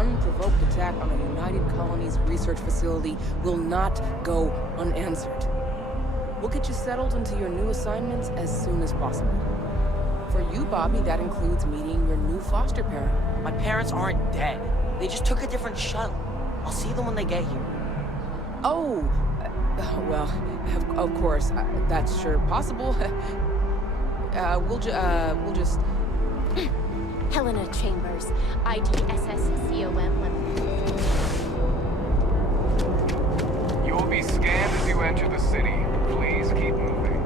unprovoked attack on a United Colonies research facility will not go unanswered. We'll get you settled into your new assignments as soon as possible. For you, Bobby, that includes meeting your new foster parent. My parents aren't dead. They just took a different shuttle. I'll see them when they get here. Oh, well, of course, that's sure possible. We'll just... Helena Chambers, ID SSCOM 1. You will be scanned as you enter the city. Please keep moving.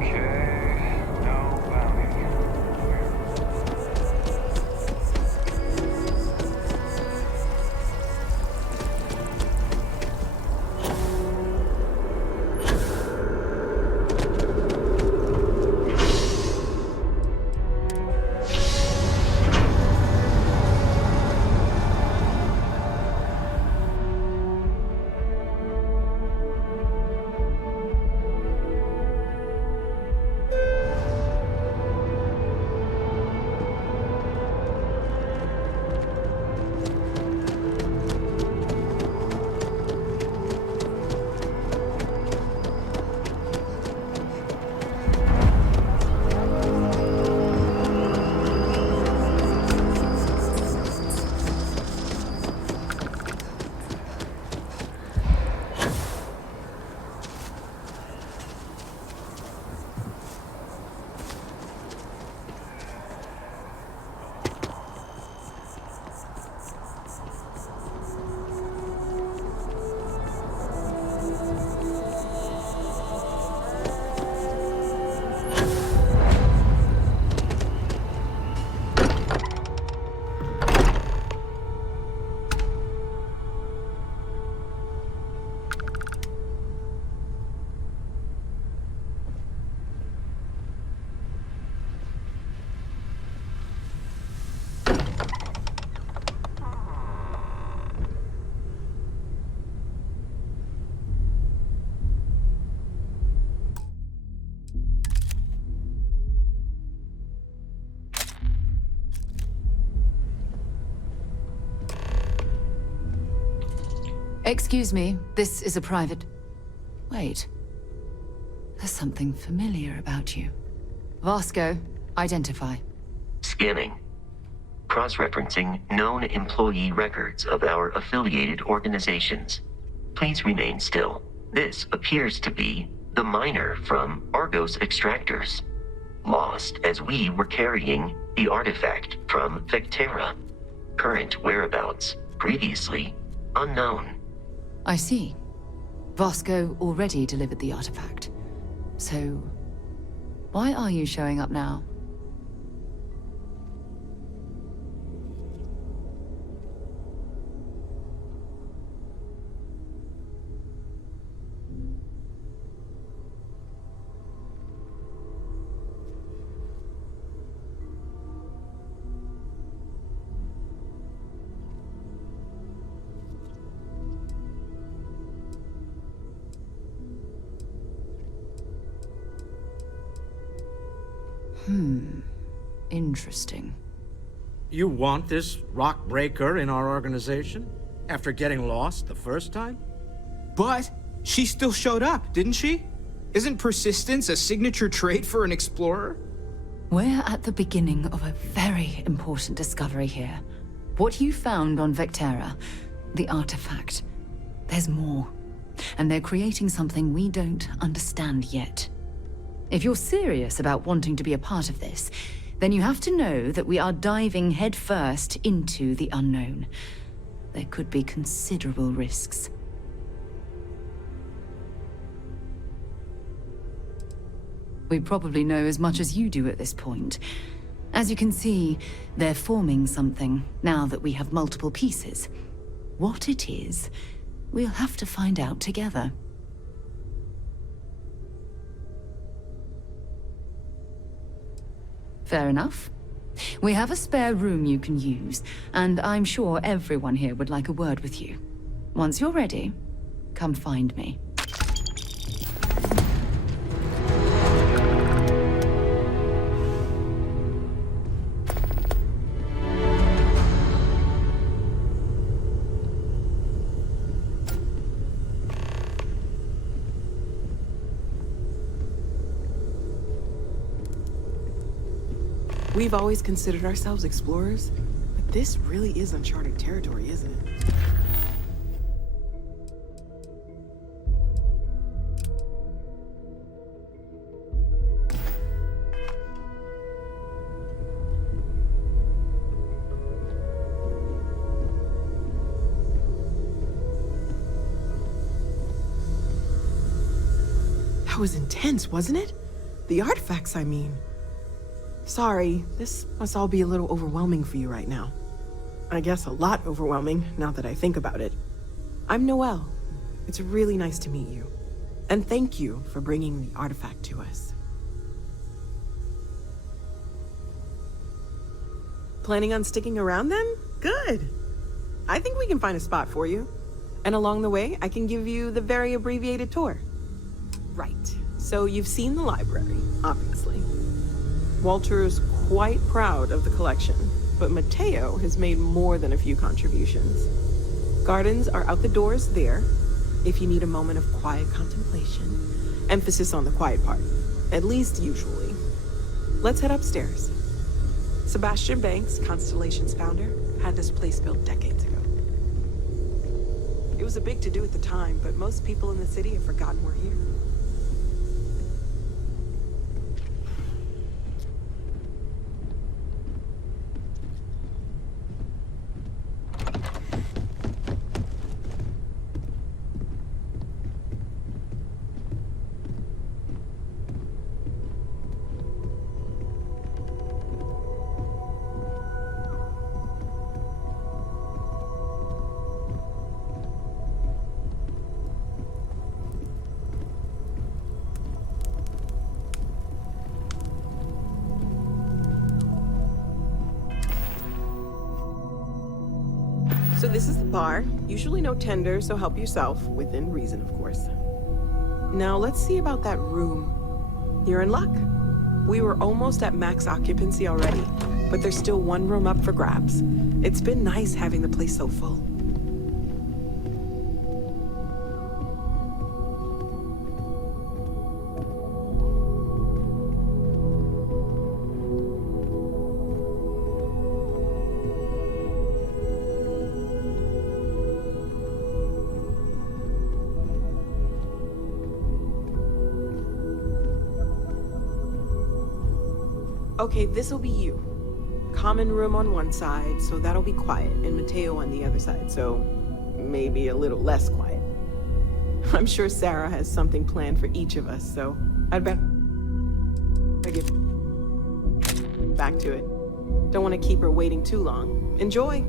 Okay, no bounty. Excuse me, this is a private... Wait. There's something familiar about you. Vasco, identify. Scanning. Cross-referencing known employee records of our affiliated organizations. Please remain still. This appears to be the miner from Argos Extractors. Lost as we were carrying the artifact from Vectera. Current whereabouts, previously unknown. I see. Vasco already delivered the artifact. So, why are you showing up now? Interesting. You want this rock breaker in our organization? After getting lost the first time? But she still showed up, didn't she? Isn't persistence a signature trait for an explorer? We're at the beginning of a very important discovery here. What you found on Vectera, the artifact, there's more. And they're creating something we don't understand yet. If you're serious about wanting to be a part of this, then you have to know that we are diving headfirst into the unknown. There could be considerable risks. We probably know as much as you do at this point. As you can see, they're forming something now that we have multiple pieces. What it is, we'll have to find out together. Fair enough. We have a spare room you can use, and I'm sure everyone here would like a word with you. Once you're ready, come find me. We've always considered ourselves explorers, but this really is uncharted territory, isn't it? That was intense, wasn't it? The artifacts, I mean. Sorry, this must all be a little overwhelming for you right now. I guess a lot overwhelming, now that I think about it. I'm Noelle. It's really nice to meet you. And thank you for bringing the artifact to us. Planning on sticking around then? Good. I think we can find a spot for you. And along the way, I can give you the very abbreviated tour. Right. So you've seen the library, obviously. Walter is quite proud of the collection, but Mateo has made more than a few contributions. Gardens are out the doors there, if you need a moment of quiet contemplation. Emphasis on the quiet part, at least usually. Let's head upstairs. Sebastian Banks, Constellation's founder, had this place built decades ago. It was a big to-do at the time, but most people in the city have forgotten we're here. So this is the bar. Usually no tender, so help yourself, within reason, of course. Now let's see about that room. You're in luck. We were almost at max occupancy already, but there's still one room up for grabs. It's been nice having the place so full. Okay, this'll be you. Common room on one side, so that'll be quiet, and Mateo on the other side, so maybe a little less quiet. I'm sure Sarah has something planned for each of us, so I'd better get back to it. Don't want to keep her waiting too long. Enjoy!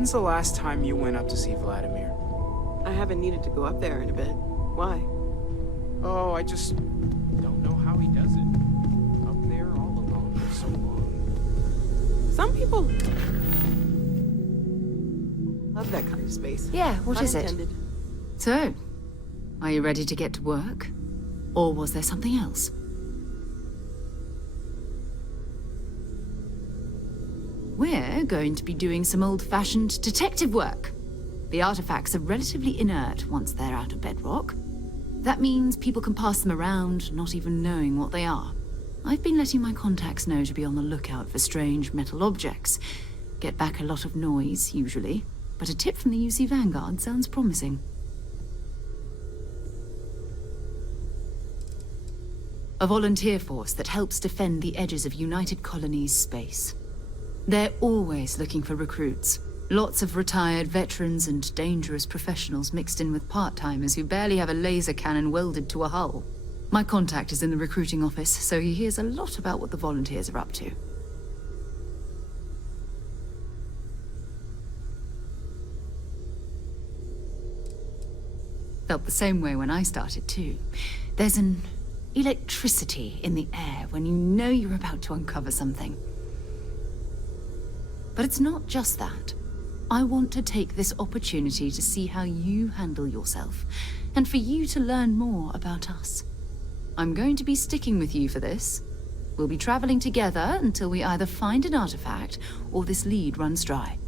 When's the last time you went up to see Vladimir? I haven't needed to go up there in a bit. Why? Oh, I just don't know how he does it. Up there all alone for so long. Some people love that kind of space. Yeah, what is it? Unintended. So, are you ready to get to work? Or was there something else? We're going to be doing some old-fashioned detective work. The artifacts are relatively inert once they're out of bedrock. That means people can pass them around, not even knowing what they are. I've been letting my contacts know to be on the lookout for strange metal objects. Get back a lot of noise, usually, but a tip from the UC Vanguard sounds promising. A volunteer force that helps defend the edges of United Colonies space. They're always looking for recruits. Lots of retired veterans and dangerous professionals mixed in with part-timers who barely have a laser cannon welded to a hull. My contact is in the recruiting office, so he hears a lot about what the volunteers are up to. Felt the same way when I started too. There's an electricity in the air when you know you're about to uncover something. But it's not just that. I want to take this opportunity to see how you handle yourself, and for you to learn more about us. I'm going to be sticking with you for this. We'll be traveling together until we either find an artifact or this lead runs dry.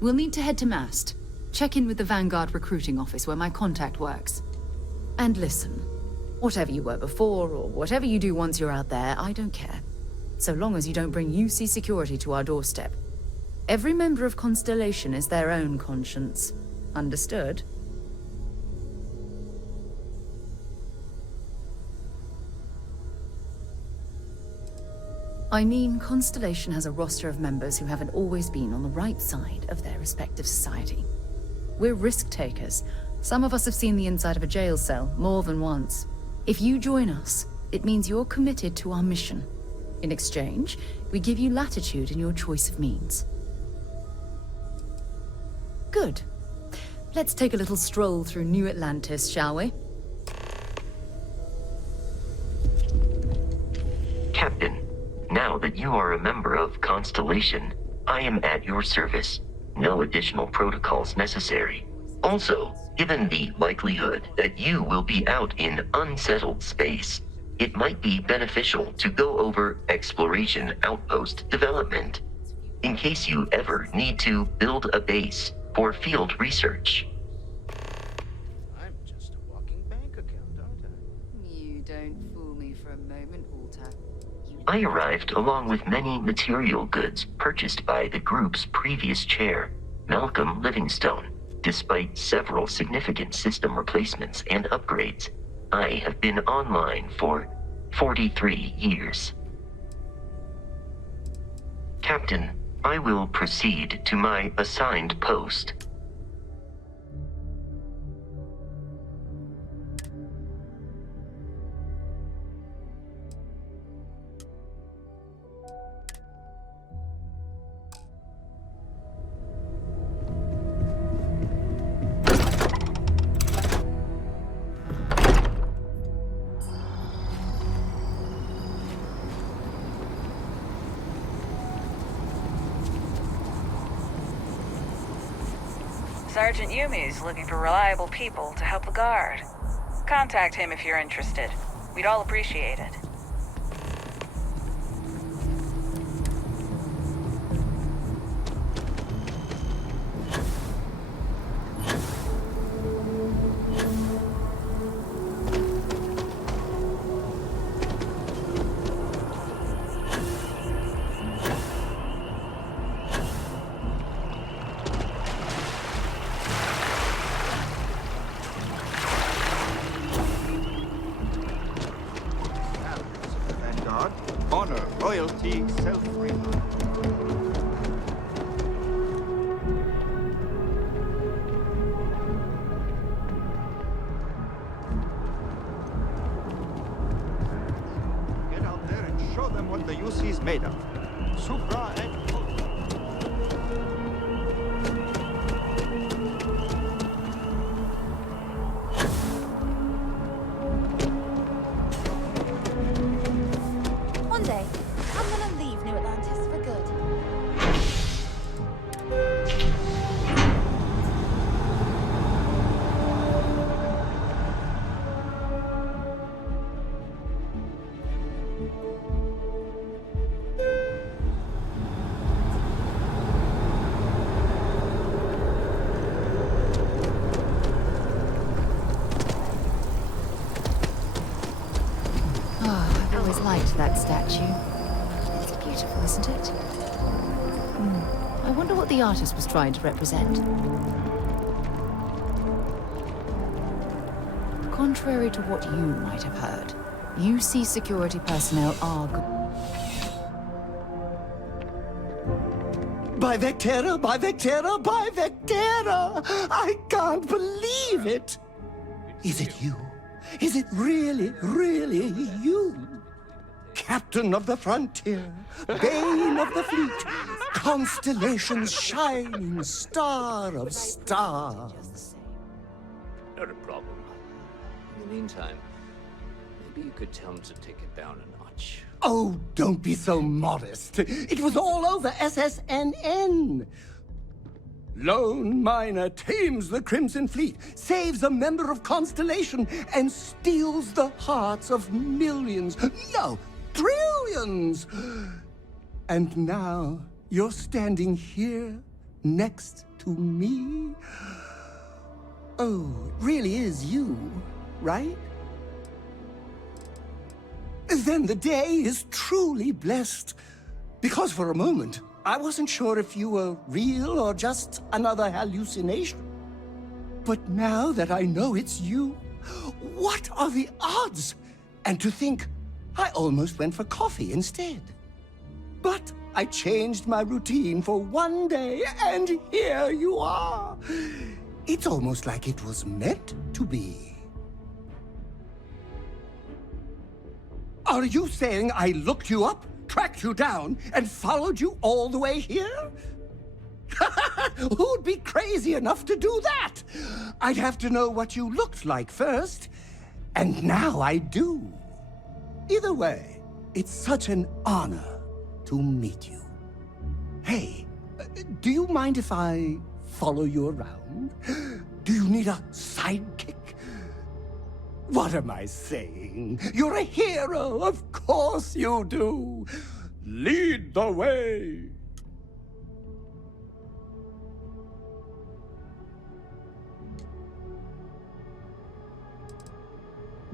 We'll need to head to Mast. Check in with the Vanguard recruiting office where my contact works. And listen, whatever you were before or whatever you do once you're out there, I don't care. So long as you don't bring UC security to our doorstep. Every member of Constellation is their own conscience. Understood? I mean, Constellation has a roster of members who haven't always been on the right side of their respective society. We're risk takers. Some of us have seen the inside of a jail cell more than once. If you join us, it means you're committed to our mission. In exchange, we give you latitude in your choice of means. Good. Let's take a little stroll through New Atlantis, shall we? Captain, now that you are a member of Constellation, I am at your service. No additional protocols necessary. Also, given the likelihood that you will be out in unsettled space, it might be beneficial to go over exploration outpost development, in case you ever need to build a base for field research. I'm just a walking bank account, aren't I? You don't fool me for a moment, Walter. I arrived along with many material goods purchased by the group's previous chair, Malcolm Livingstone. Despite several significant system replacements and upgrades, I have been online for 43 years. Captain, I will proceed to my assigned post. Sergeant Yumi's looking for reliable people to help the guard. Contact him if you're interested. We'd all appreciate it. Honor, loyalty, self-reliance. Get out there and show them what the UC's made of. Supra and One day, I'm gonna leave New Atlantis for good. I've always liked that statue. It's beautiful, isn't it? I wonder what the artist was trying to represent. contrary to what you might have heard, UC security personnel are... By Vectera, by Vectera, by Vectera! I can't believe it! Is it you? Is it really, really you? Captain of the frontier, bane of the fleet, constellation's shining star of stars. Not a problem. In the meantime, maybe you could tell him to take it down a notch. Oh, don't be so modest. It was all over SSNN. Lone miner tames the Crimson Fleet, saves a member of Constellation, and steals the hearts of millions, no, trillions. And now you're standing here next to me. Oh, it really is you, right? Then the day is truly blessed. Because for a moment, I wasn't sure if you were real or just another hallucination. But now that I know it's you, what are the odds? And to think, I almost went for coffee instead. But I changed my routine for one day, and here you are. It's almost like it was meant to be. Are you saying I looked you up, tracked you down, and followed you all the way here? Who'd be crazy enough to do that? I'd have to know what you looked like first, and now I do. Either way, it's such an honor to meet you. Hey, do you mind if I follow you around? Do you need a sidekick? What am I saying? You're a hero, of course you do. Lead the way.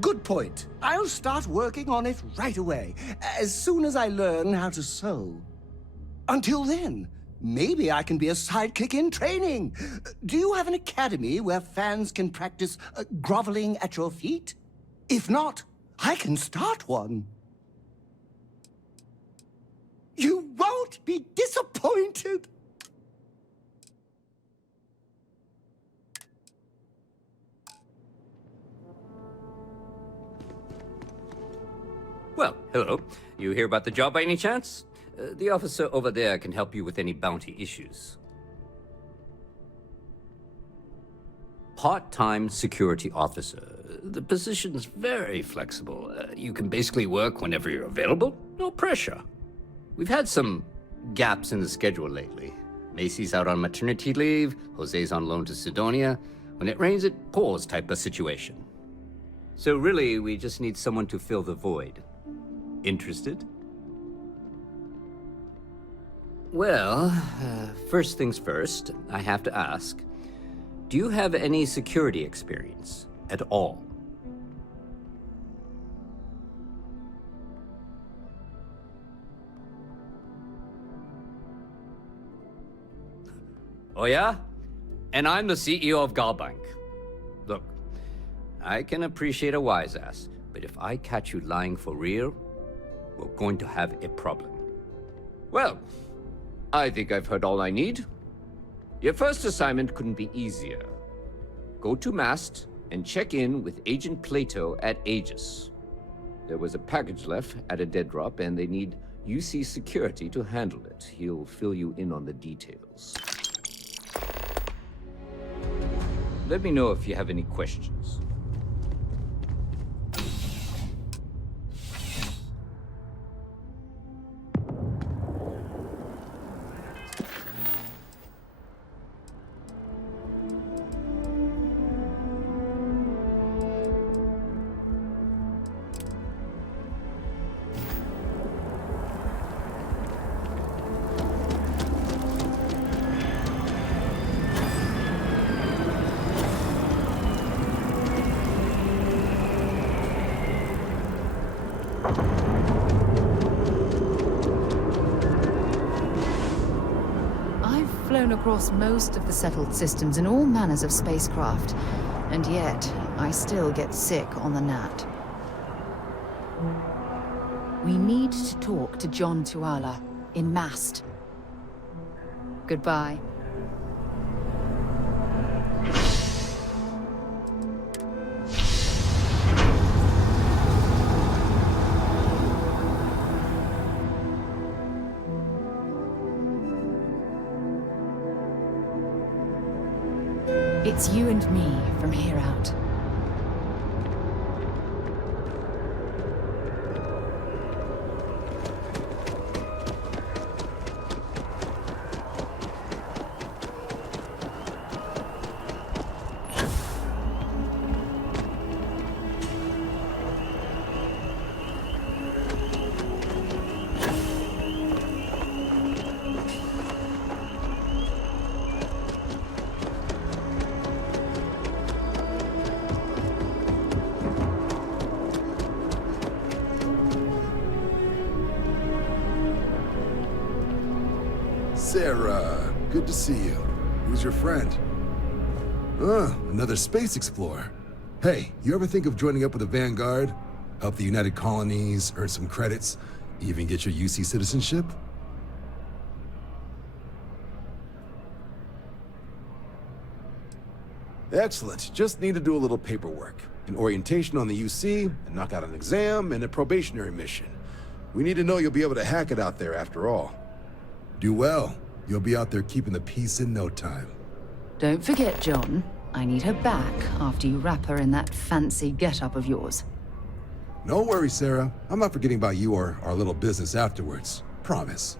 Good point. I'll start working on it right away, as soon as I learn how to sew. Until then, maybe I can be a sidekick in training. Do you have an academy where fans can practice groveling at your feet? If not, I can start one. You won't be disappointed. Well, hello. You hear about the job by any chance? The officer over there can help you with any bounty issues. Part-time security officer. The position's very flexible. You can basically work whenever you're available. No pressure. We've had some gaps in the schedule lately. Macy's out on maternity leave, Jose's on loan to Sidonia. When it rains, it pours type of situation. So really, we just need someone to fill the void. Interested? Well, first things first, I have to ask, do you have any security experience at all? Oh yeah? And I'm the CEO of Galbank. Look, I can appreciate a wise ass, but if I catch you lying for real, we're going to have a problem. Well, I think I've heard all I need. Your first assignment couldn't be easier. Go to Mast and check in with Agent Plato at Aegis. There was a package left at a dead drop, and they need UC security to handle it. He'll fill you in on the details. Let me know if you have any questions. Across most of the settled systems in all manners of spacecraft, And yet, I still get sick on the gnat. We need to talk to John Tuala, in Mast. Goodbye. It's you and me from here out. Sarah, good to see you. Who's your friend? Another space explorer. Hey, you ever think of joining up with the Vanguard? Help the United Colonies, earn some credits, even get your UC citizenship? Excellent. Just need to do a little paperwork. An orientation on the UC, and knock out an exam, and a probationary mission. We need to know you'll be able to hack it out there after all. Do well. You'll be out there keeping the peace in no time. Don't forget, John. I need her back after you wrap her in that fancy get-up of yours. No worries, Sarah. I'm not forgetting about you or our little business afterwards. Promise.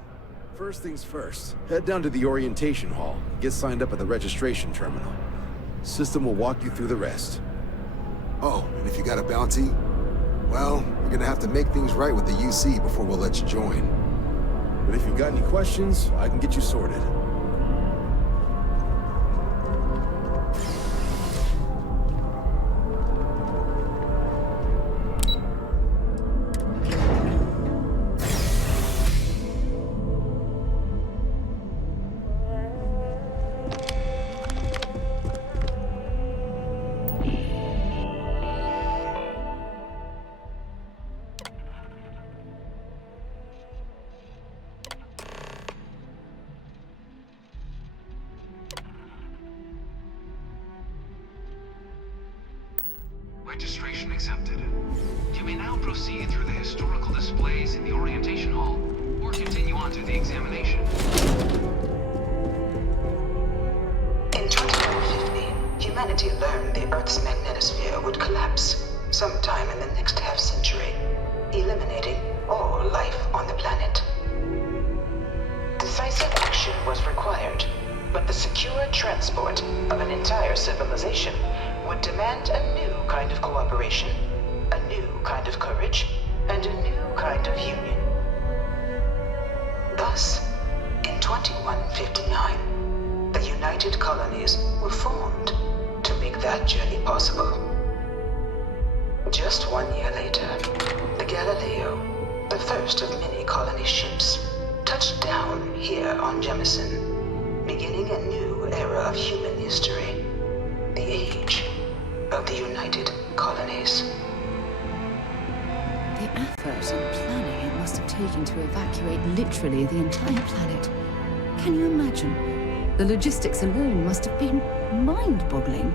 First things first, head down to the orientation hall. Get signed up at the registration terminal. System will walk you through the rest. Oh, and if you got a bounty, well, you're gonna have to make things right with the UC before we'll let you join. But if you've got any questions, I can get you sorted. Registration accepted. You may now proceed through the historical displays in the orientation hall, or continue on to the examination. In 2150, humanity learned the Earth's magnetosphere would collapse sometime in the next half-century, eliminating all life on the planet. Decisive action was required, but the secure transport of an entire civilization would demand a new kind of cooperation, a new kind of courage, and a new kind of union. Thus, in 2159, the United Colonies were formed to make that journey possible. Just 1 year later, the Galileo, the first of many colony ships, touched down here on Jemison, beginning a new era of human history, the age of the United Colonies. The effort and planning it must have taken to evacuate literally the entire planet. Can you imagine? The logistics alone must have been mind-boggling.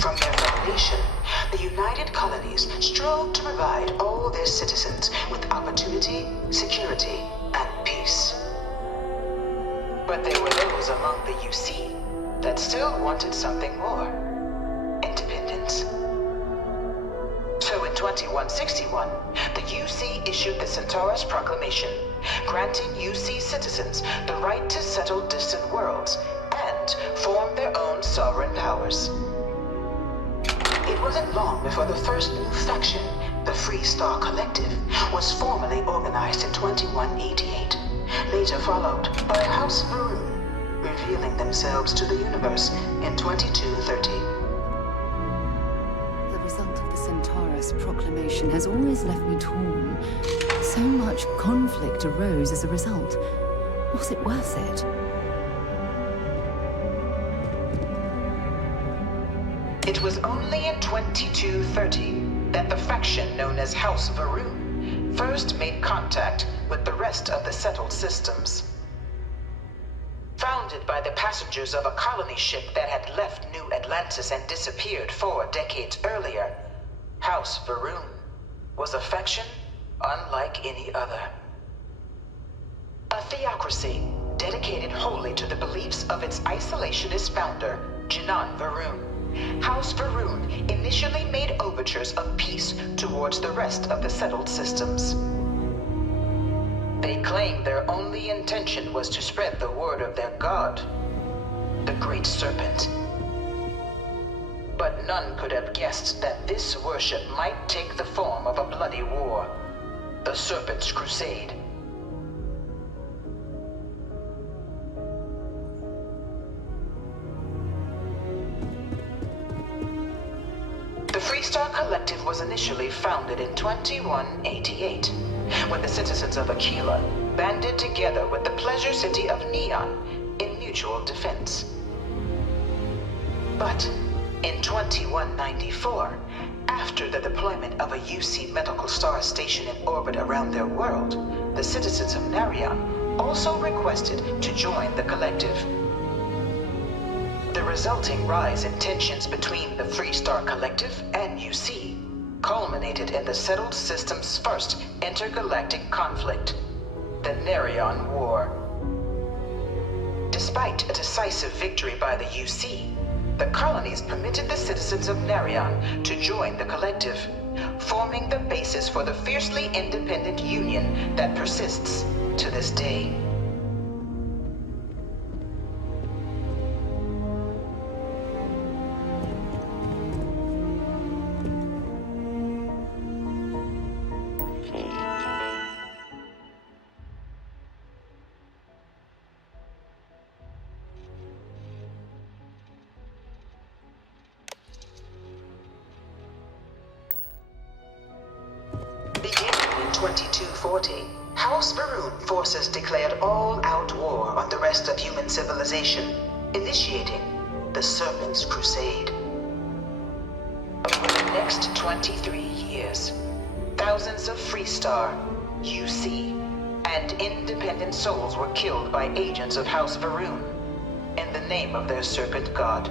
From their foundation, the United Colonies strove to provide all their citizens with opportunity, security, and peace. But there were those among the UC that still wanted something more. Independence. So in 2161, the UC issued the Centaurus Proclamation, granting UC citizens the right to settle distant worlds and form their own sovereign powers. It wasn't long before the first new faction, the Free Star Collective, was formally organized in 2188, later followed by House Varun, revealing themselves to the universe in 2230. The result of the Centaurus Proclamation has always left me torn. So much conflict arose as a result. Was it worth it? It was only in 2230 that the faction known as House Varun first made contact with the rest of the settled systems. Founded by the passengers of a colony ship that had left New Atlantis and disappeared 4 decades earlier, House Varun was a faction unlike any other. A theocracy dedicated wholly to the beliefs of its isolationist founder, Jinan Varun. House Varun initially made overtures of peace towards the rest of the settled systems. They claimed their only intention was to spread the word of their god, the Great Serpent. But none could have guessed that this worship might take the form of a bloody war, the Serpent's Crusade. The Freestar Collective was initially founded in 2188, when the citizens of Aquila banded together with the pleasure city of Neon in mutual defense. But in 2194, after the deployment of a UC medical star station in orbit around their world, the citizens of Narion also requested to join the collective. The resulting rise in tensions between the Freestar Collective and UC culminated in the settled system's first intergalactic conflict, the Narion War. Despite a decisive victory by the UC, the colonies permitted the citizens of Narion to join the collective, forming the basis for the fiercely independent union that persists to this day. Beginning in 2240, House Varun forces declared all-out war on the rest of human civilization, initiating the Serpent's Crusade. Over the next 23 years, thousands of Freestar, UC, and independent souls were killed by agents of House Varun in the name of their serpent god.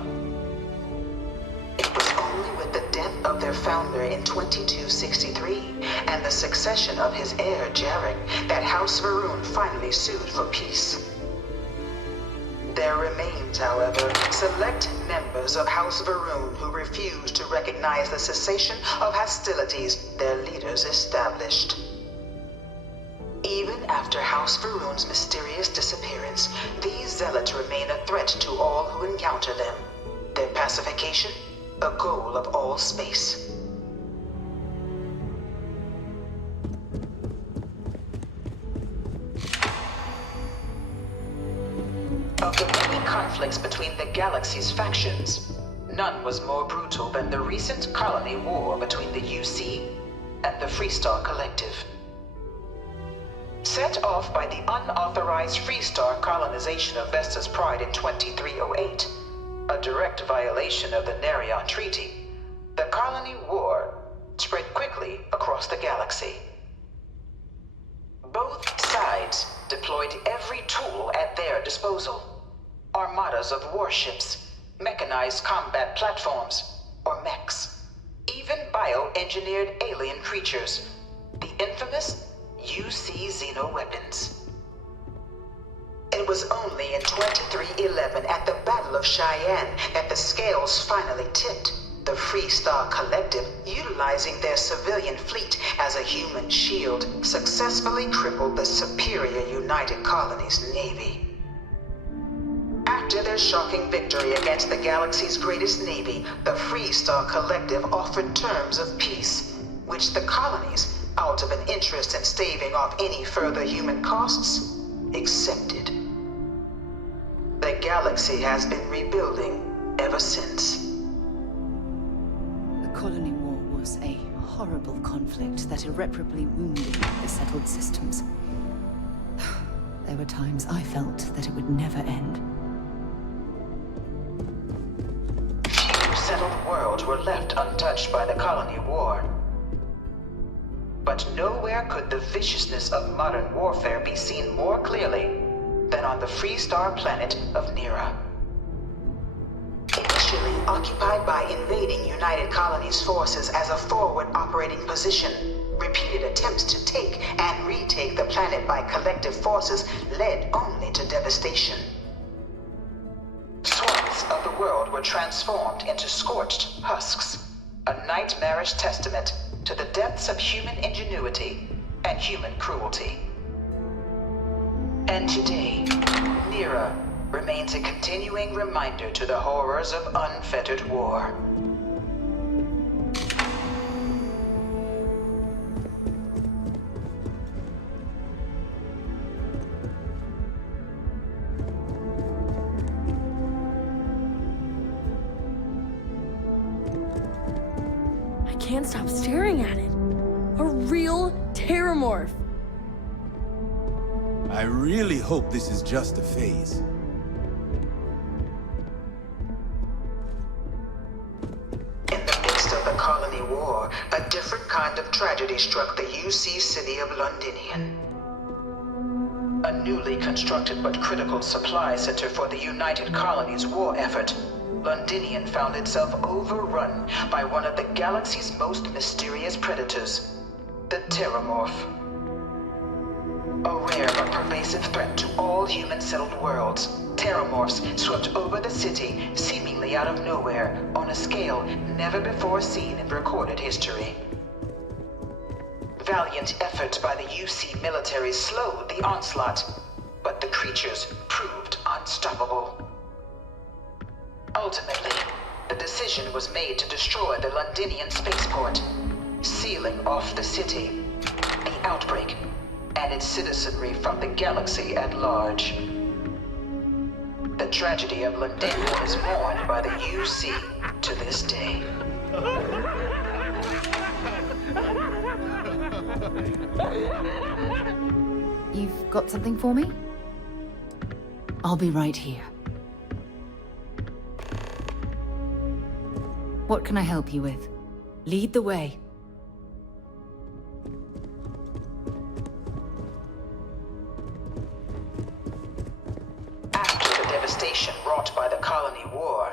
It was only with the death of their founder in 2263 and the succession of his heir, Jarek, that House Varun finally sued for peace. There remains, however, select members of House Varun who refuse to recognize the cessation of hostilities their leaders established. Even after House Varun's mysterious disappearance, these zealots remain a threat to all who encounter them. Their pacification, a goal of all space. Of the many conflicts between the galaxy's factions, none was more brutal than the recent colony war between the UC and the Freestar Collective. Set off by the unauthorized Freestar colonization of Vesta's Pride in 2308, a direct violation of the Narion Treaty, the colony war spread quickly across the galaxy. Both sides deployed every tool at their disposal. Armadas of warships, mechanized combat platforms, or mechs, even bioengineered alien creatures, the infamous UC xeno-weapons. It was only in 2311 at the Battle of Cheyenne that the scales finally tipped, the Freestar Collective, utilizing their civilian fleet as a human shield, successfully crippled the superior United Colonies Navy. After their shocking victory against the galaxy's greatest navy, the Freestar Collective offered terms of peace, which the colonies, out of an interest in staving off any further human costs, accepted. The galaxy has been rebuilding ever since. The colony war was a horrible conflict that irreparably wounded the settled systems. There were times I felt that it would never end. Few settled worlds were left untouched by the colony war. But nowhere could the viciousness of modern warfare be seen more clearly than on the Freestar planet of Nira. Initially occupied by invading United Colonies forces as a forward operating position, repeated attempts to take and retake the planet by collective forces led only to devastation. Swaths of the world were transformed into scorched husks, a nightmarish testament to the depths of human ingenuity and human cruelty. And today, Nira remains a continuing reminder to the horrors of unfettered war. I can't stop staring at it. A real terramorph. I really hope this is just a phase. In the midst of the colony war, a different kind of tragedy struck the UC city of Londinian. A newly constructed but critical supply center for the United Colonies' war effort, Londinian found itself overrun by one of the galaxy's most mysterious predators, the Terramorph. A rare but pervasive threat to all human-settled worlds, Terramorphs swept over the city, seemingly out of nowhere, on a scale never before seen in recorded history. Valiant efforts by the UC military slowed the onslaught, but the creatures proved unstoppable. Ultimately, the decision was made to destroy the Londinian spaceport, sealing off the city, the outbreak, and its citizenry from the galaxy at large. The tragedy of Londinian is mourned by the UC to this day. You've got something for me? I'll be right here. What can I help you with? Lead the way. After the devastation wrought by the colony war,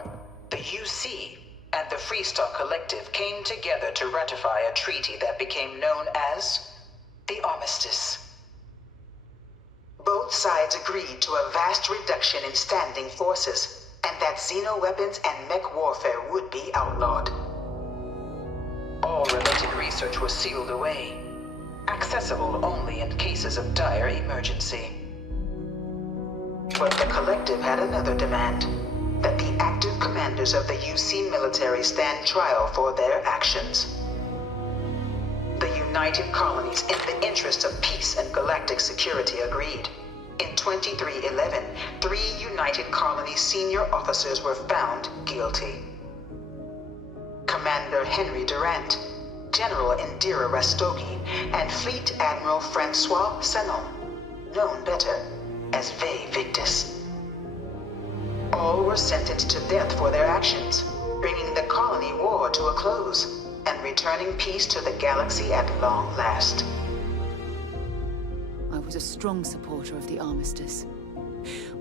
the UC and the Freestar Collective came together to ratify a treaty that became known as the Armistice. Both sides agreed to a vast reduction in standing forces, and that xeno-weapons and mech warfare would be outlawed. All related research was sealed away, accessible only in cases of dire emergency. But the Collective had another demand, that the active commanders of the UC military stand trial for their actions. The United Colonies, in the interest of peace and galactic security, agreed. In 2311, 3 United Colonies senior officers were found guilty. Commander Henry Durant, General Indira Rastogi, and Fleet Admiral Francois Sanon, known better as Ve Victus. All were sentenced to death for their actions, bringing the colony war to a close and returning peace to the galaxy at long last. I was a strong supporter of the Armistice.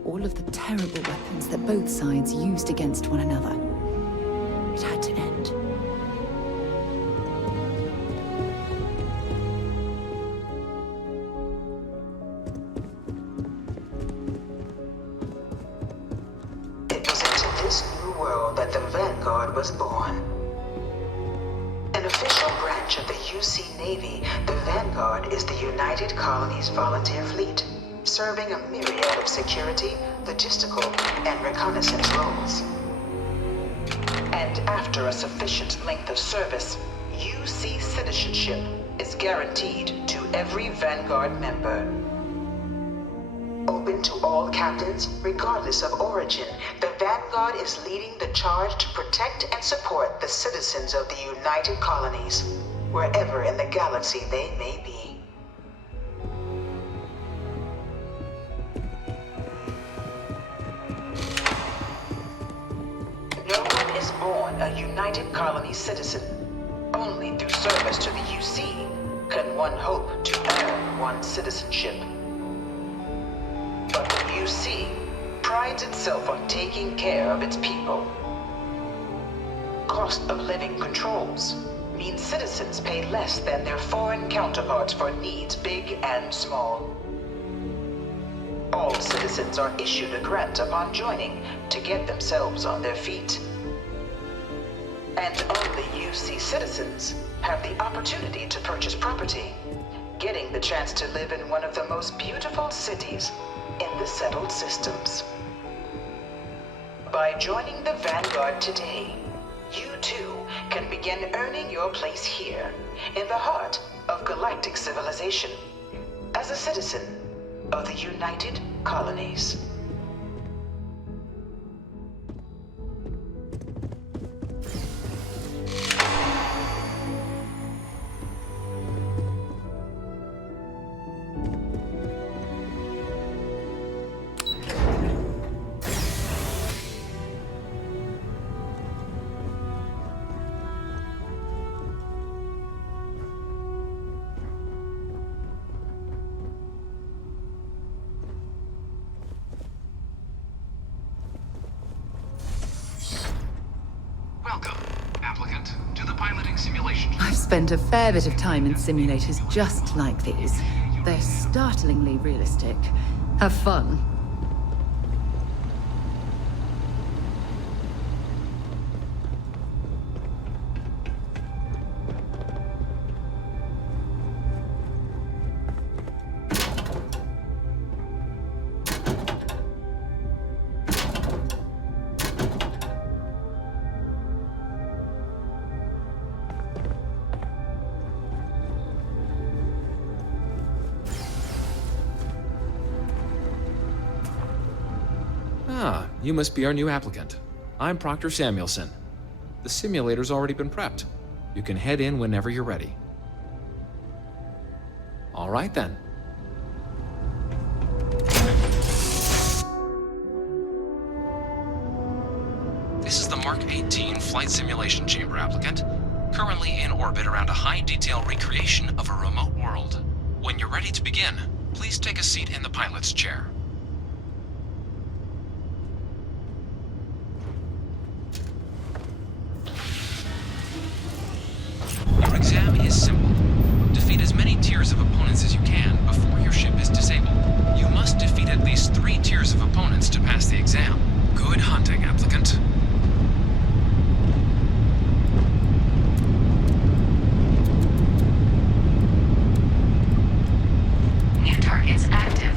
All of the terrible weapons that both sides used against one another. It had to end. It was into this new world that the Vanguard was born. An official branch of the UC Navy, the Vanguard is the United Colonies Volunteer Fleet, serving a myriad of security, logistical, and reconnaissance roles. And after a sufficient length of service, UC citizenship is guaranteed to every Vanguard member. Open to all captains, regardless of origin, the Vanguard is leading the charge to protect and support the citizens of the United Colonies. wherever in the galaxy they may be. No one is born a United Colony citizen. Only through service to the UC can one hope to earn one's citizenship. But the UC prides itself on taking care of its people. Cost of living controls means citizens pay less than their foreign counterparts for needs big and small. All citizens are issued a grant upon joining to get themselves on their feet. And only UC citizens have the opportunity to purchase property, getting the chance to live in one of the most beautiful cities in the settled systems. By joining the Vanguard today, you too can begin earning your place here, in the heart of galactic civilization, as a citizen of the United Colonies. I've spent a fair bit of time in simulators just like these. They're startlingly realistic. Have fun. Ah, you must be our new applicant. I'm Proctor Samuelson. The simulator's already been prepped. You can head in whenever you're ready. All right then. This is the Mark 18 Flight Simulation Chamber applicant, currently in orbit around a high-detail recreation of a remote world. When you're ready to begin, please take a seat in the pilot's chair. Your exam is simple. Defeat as many tiers of opponents as you can before your ship is disabled. You must defeat at least 3 tiers of opponents to pass the exam. Good hunting, applicant. New targets active.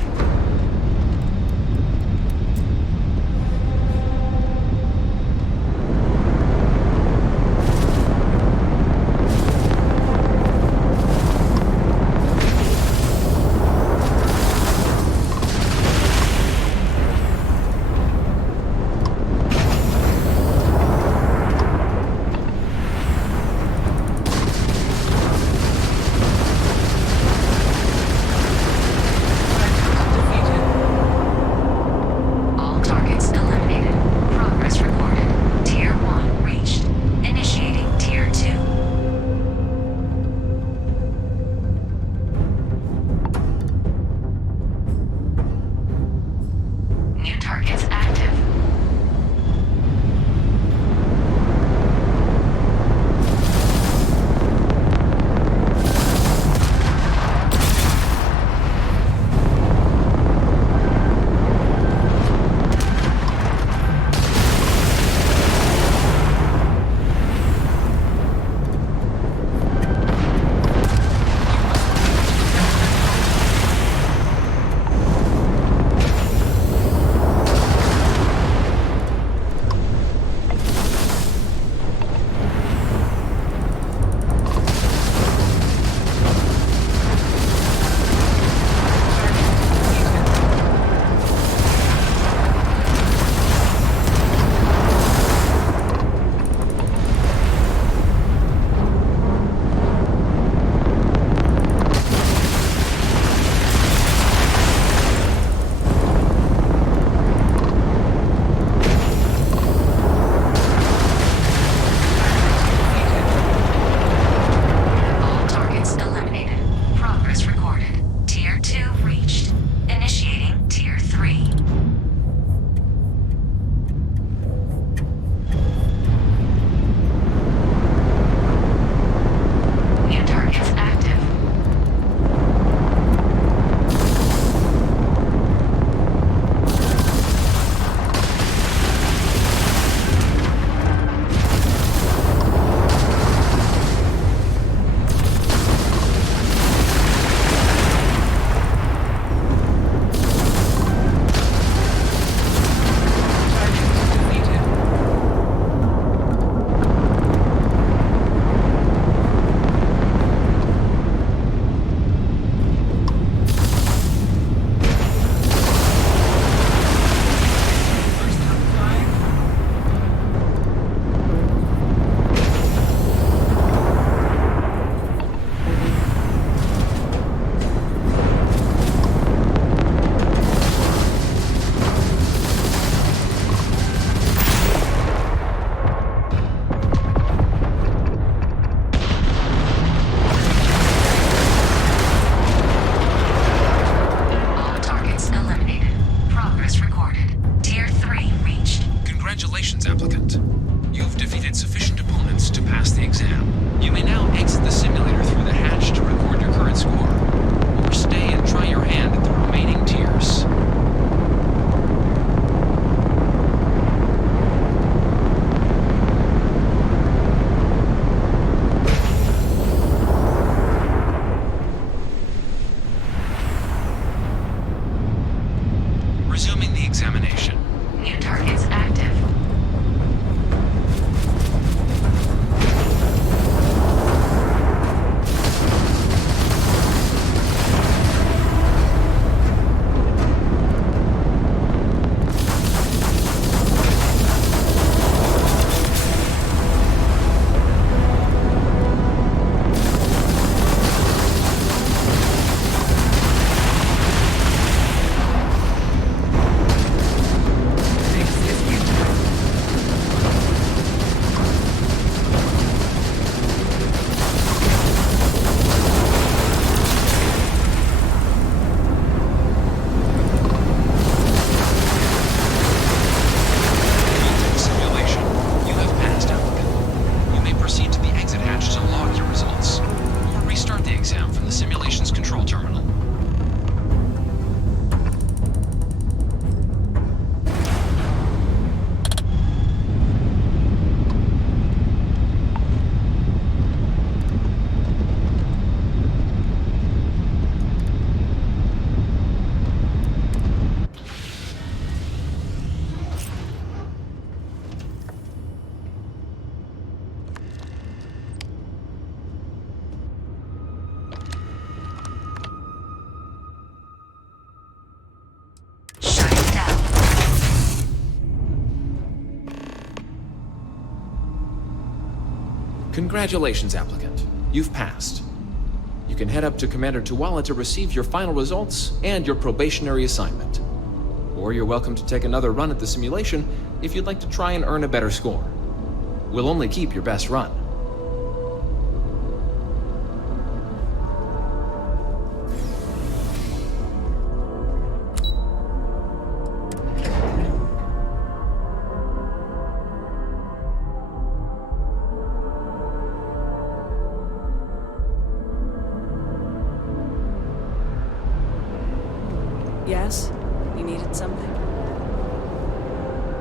Congratulations, applicant. You've defeated sufficient opponents to pass the exam. You may now exit the simulator through the hatch to record your current score, or stay and try your hand at the remaining tiers. Resuming the examination. New targets active. Congratulations, applicant. You've passed. You can head up to Commander Tuwala to receive your final results and your probationary assignment. Or you're welcome to take another run at the simulation if you'd like to try and earn a better score. We'll only keep your best run. Yes? You needed something?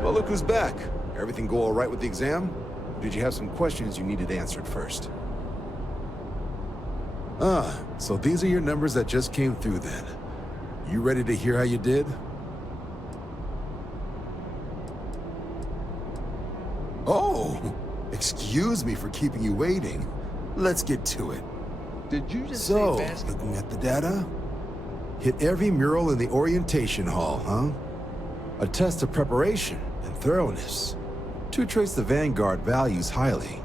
Well, look who's back. Everything go all right with the exam? Or did you have some questions you needed answered first? So these are your numbers that just came through then. You ready to hear how you did? Oh, excuse me for keeping you waiting. Let's get to it. Did you just So, say fast? looking at the data, hit every mural in the orientation hall, huh? A test of preparation and thoroughness. Two traits the Vanguard values highly.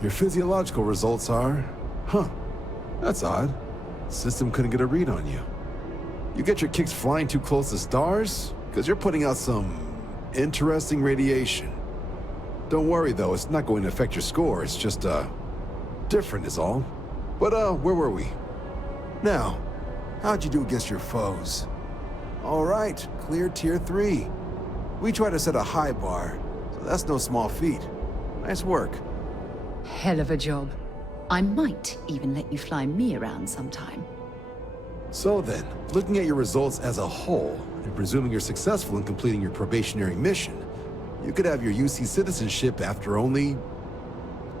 Your physiological results are, that's odd. System couldn't get a read on you. You get your kicks flying too close to stars? Because you're putting out some interesting radiation. Don't worry though, it's not going to affect your score, it's just, different is all. But, where were we? Now, how'd you do against your foes? All right, clear tier 3. We try to set a high bar, so that's no small feat. Nice work. Hell of a job. I might even let you fly me around sometime. So then, looking at your results as a whole, and presuming you're successful in completing your probationary mission, you could have your UC citizenship after only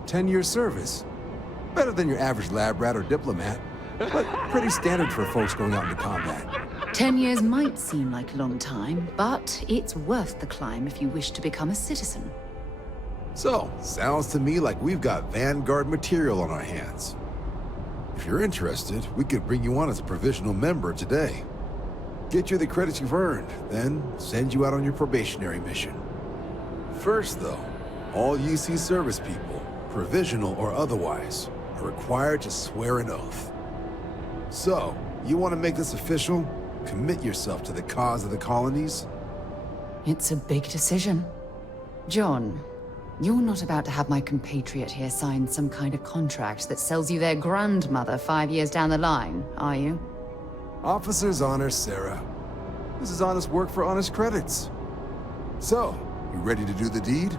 10 years service. Better than your average lab rat or diplomat, but pretty standard for folks going out into combat. 10 years might seem like a long time, but it's worth the climb if you wish to become a citizen. So, sounds to me like we've got Vanguard material on our hands. If you're interested, we could bring you on as a provisional member today. Get you the credits you've earned, then send you out on your probationary mission. First though, all UC service people, provisional or otherwise, are required to swear an oath. So, you want to make this official? Commit yourself to the cause of the colonies? It's a big decision. John, you're not about to have my compatriot here sign some kind of contract that sells you their grandmother 5 years down the line, are you? Officer's honor, Sarah. This is honest work for honest credits. So, You ready to do the deed?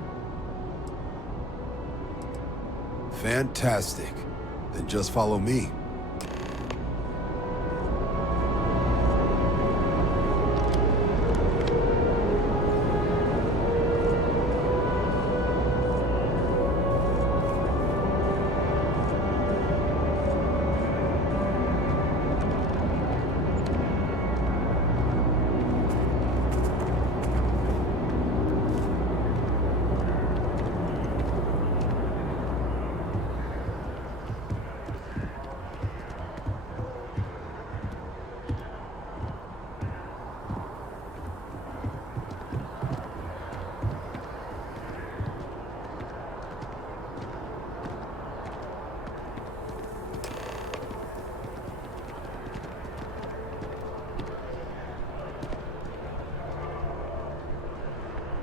Fantastic. Then just follow me.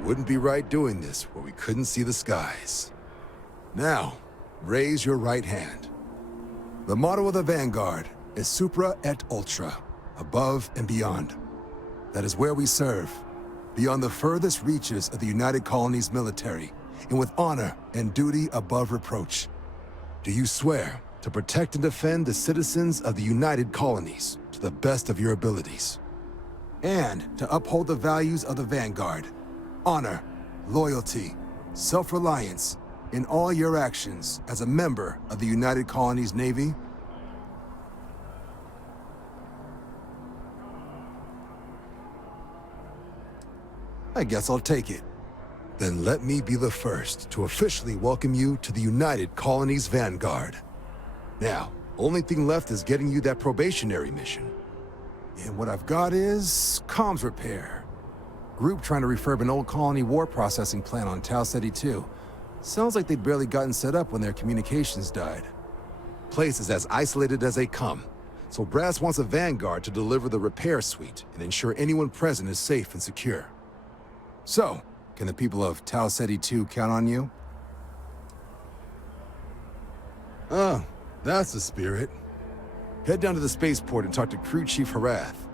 Wouldn't be right doing this where we couldn't see the skies. Now, raise your right hand. The motto of the Vanguard is Supra et Ultra, above and beyond. That is where we serve, beyond the furthest reaches of the United Colonies military, and with honor and duty above reproach. Do you swear to protect and defend the citizens of the United Colonies to the best of your abilities? And to uphold the values of the Vanguard, honor, loyalty, self-reliance in all your actions as a member of the United Colonies Navy? I guess I'll take it. Then let me be the first to officially welcome you to the United Colonies Vanguard. Now, only thing left is getting you that probationary mission. And what I've got is comms repair. Group trying to refurb an old colony war processing plant on Tau Ceti 2. Sounds like they'd barely gotten set up when their communications died. Place is as isolated as they come, so Brass wants a Vanguard to deliver the repair suite and ensure anyone present is safe and secure. So, can the people of Tau Ceti 2 count on you? Oh, that's the spirit. Head down to the spaceport and talk to Crew Chief Harath.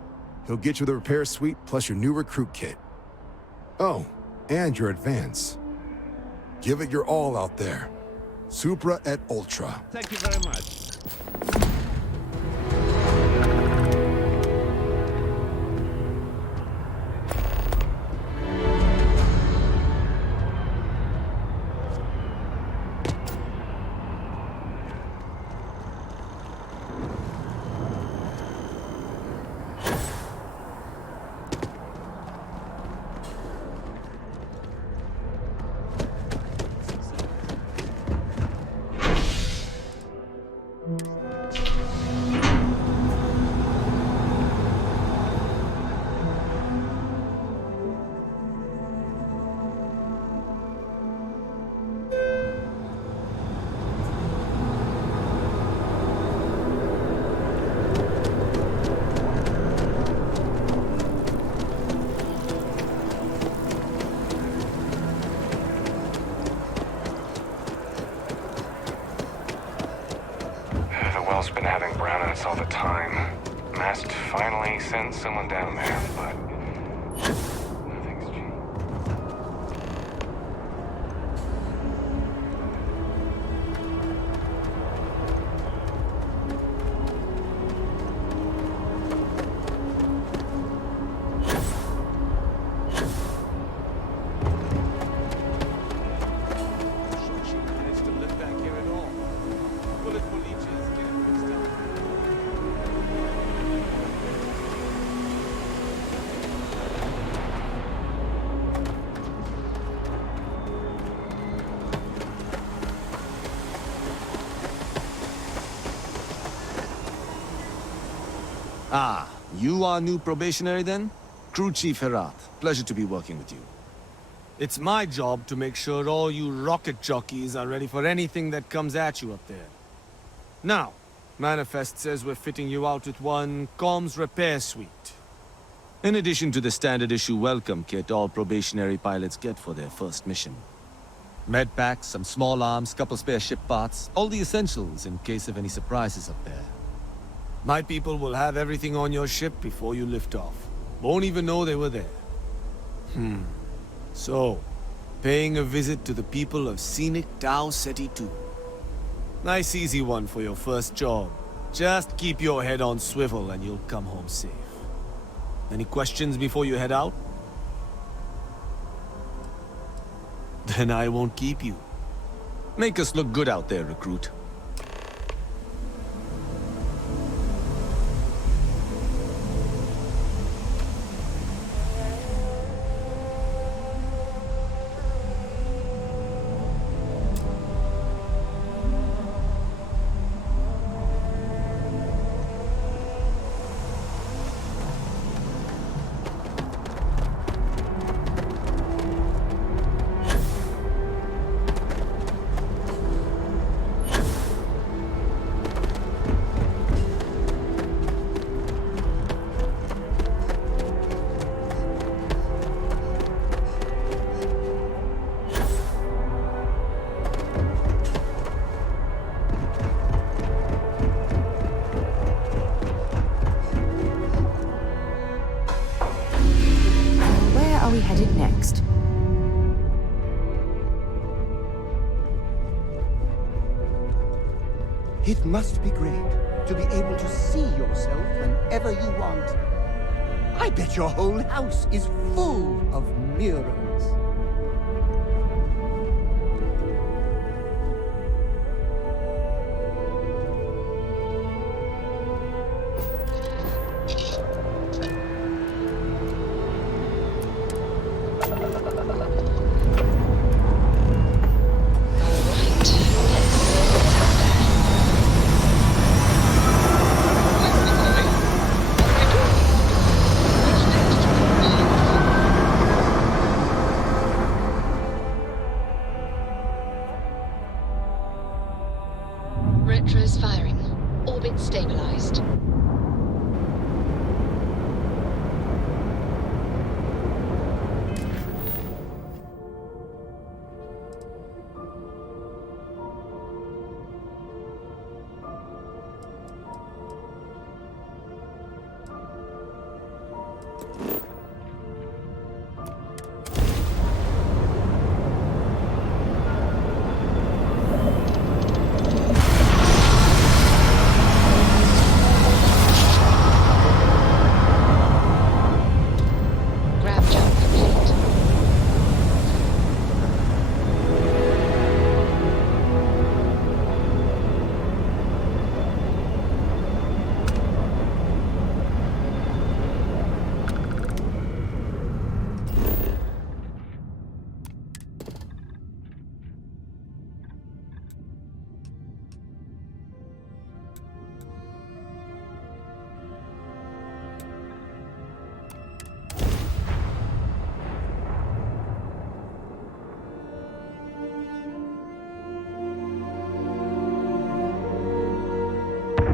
He'll get you the repair suite plus your new recruit kit. Oh, and your advance. Give it your all out there. Supra et Ultra. Thank you very much. Well's been having brownouts all the time. Mast finally sent someone down there, but nothing's changed. Ah, you are new probationary then? Crew Chief Herath, pleasure to be working with you. It's my job to make sure all you rocket jockeys are ready for anything that comes at you up there. Now, Manifest says we're fitting you out with one comms repair suite. In addition to the standard issue welcome kit all probationary pilots get for their first mission. Med packs, some small arms, couple spare ship parts, all the essentials in case of any surprises up there. My people will have everything on your ship before you lift off. Won't even know they were there. So, Paying a visit to the people of scenic Tau Ceti 2. Nice easy one for your first job. Just keep your head on swivel and you'll come home safe. Any questions before you head out? Then I won't keep you. Make us look good out there, recruit. Are we headed next? It must be great to be able to see yourself whenever you want. I bet your whole house is full of mirrors. Retros firing. Orbit stabilized.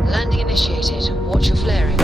Landing initiated. Watch your flaring.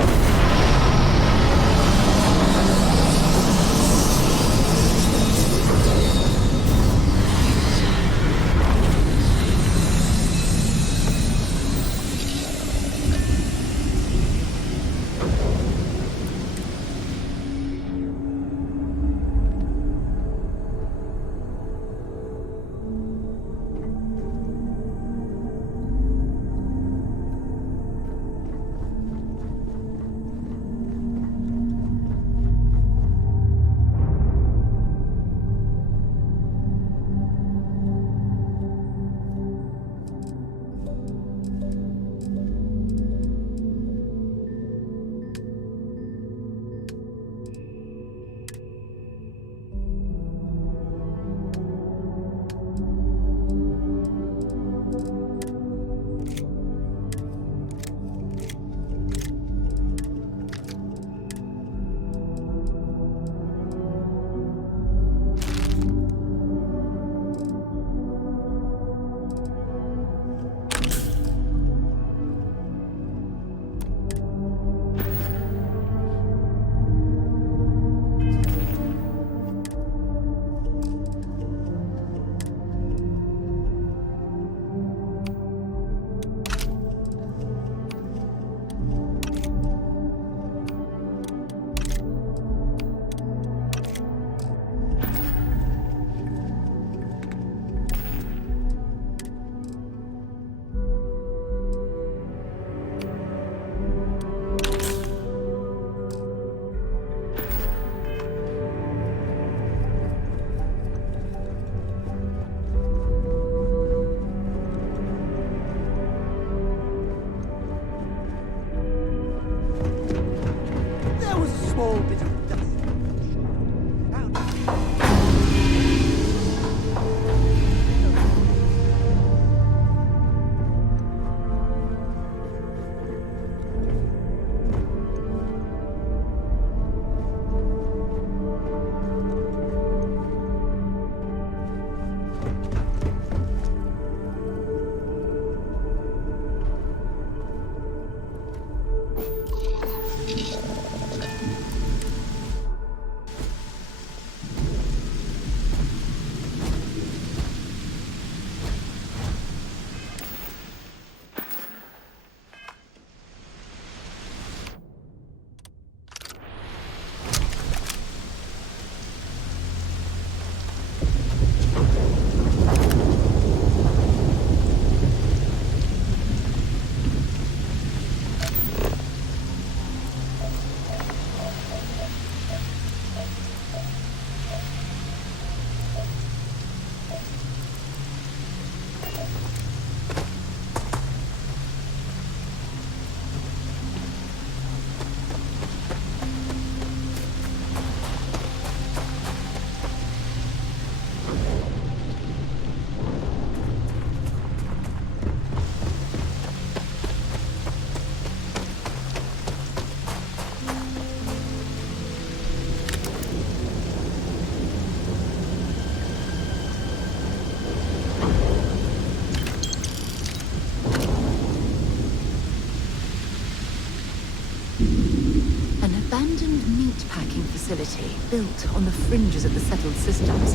abandoned meat-packing facility built on the fringes of the settled systems.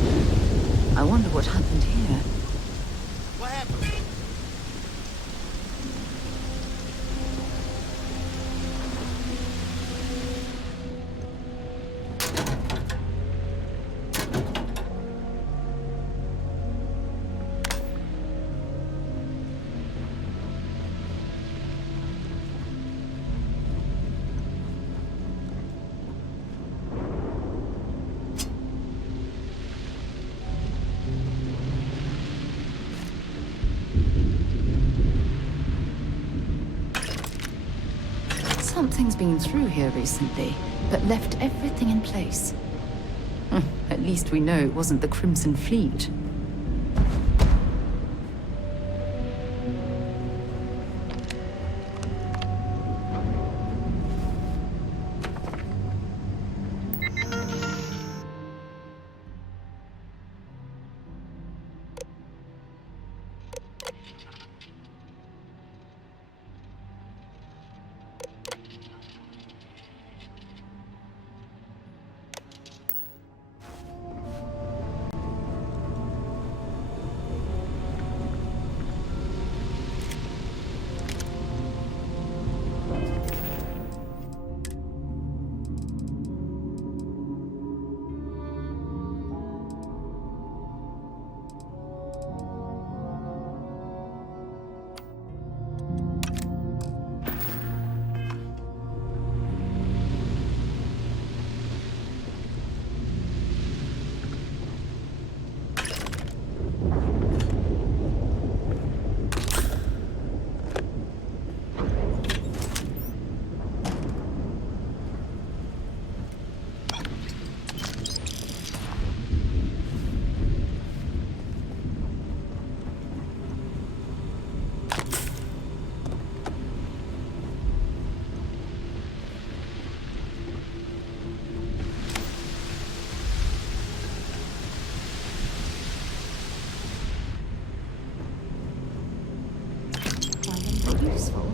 I wonder what happened here. What happened? Something's been through here recently, but left everything in place. At least we know it wasn't the Crimson Fleet. Useful.